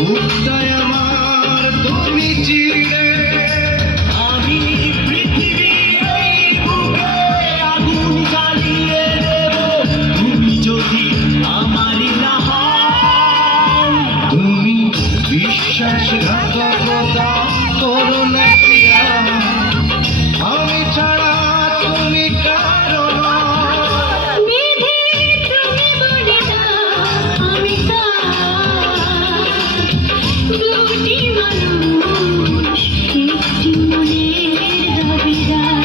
বুকটায় আমার তুমি চিরে, আমি পৃথিবীর এই বুকে আগুন জ্বালিয়ে দেব তুমি যদি আমারই না হও। তুমি বিশ্বাসঘাতকতা করো না প্রিয়া, আমি ছাড়া তুমি কারো না। বিধি তুমি বলে দাও আমি কার, দুটি মানুষ একটি মনের দাবিদার।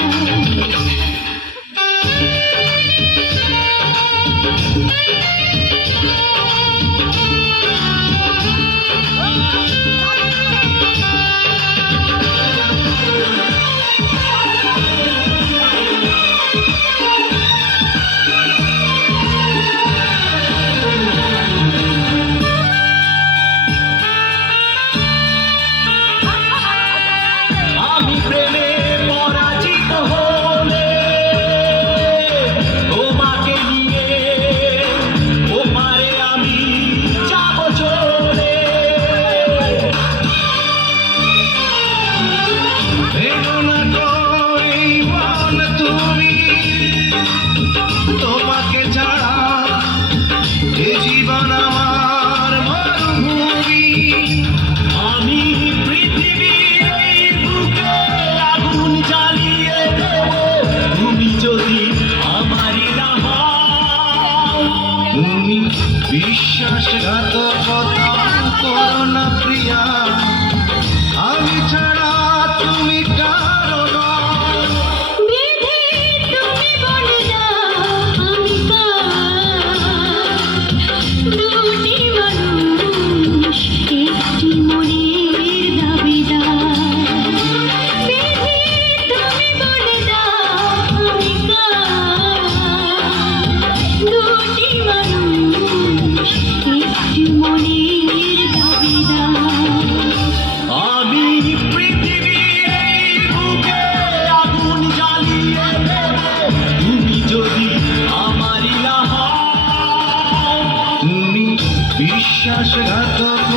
আমি প্রেমে পরাজিত হলে তোমাকে নিয়ে ওপারে আমি যাব চলে। ভেঙো না করে মন তুমি, তোমাকে ছাড়া এ জীবন আমার মরুভূমি। আমি পৃথিবীর এই বুকে আগুন জ্বালিয়ে দেব তুমি যদি আমারই না হও। তুমি বিশ্বাসঘাতকতা করো না প্রিয়া, আমি ছাড়া তুমি কারো না। বিধি তুমি বলে দাও আমি কার, দুটি মানুষ একটি মনের দাবিদার। বিধি তুমি বলে দাও আমি কার, দুটি মানুষ একটি মনের দাবিদার। আমি পৃথিবীর এই বুকে আগুন জ্বালিয়ে দেব তুমি যদি আমারই না হও। তুমি বিশ্বাসঘাতকতা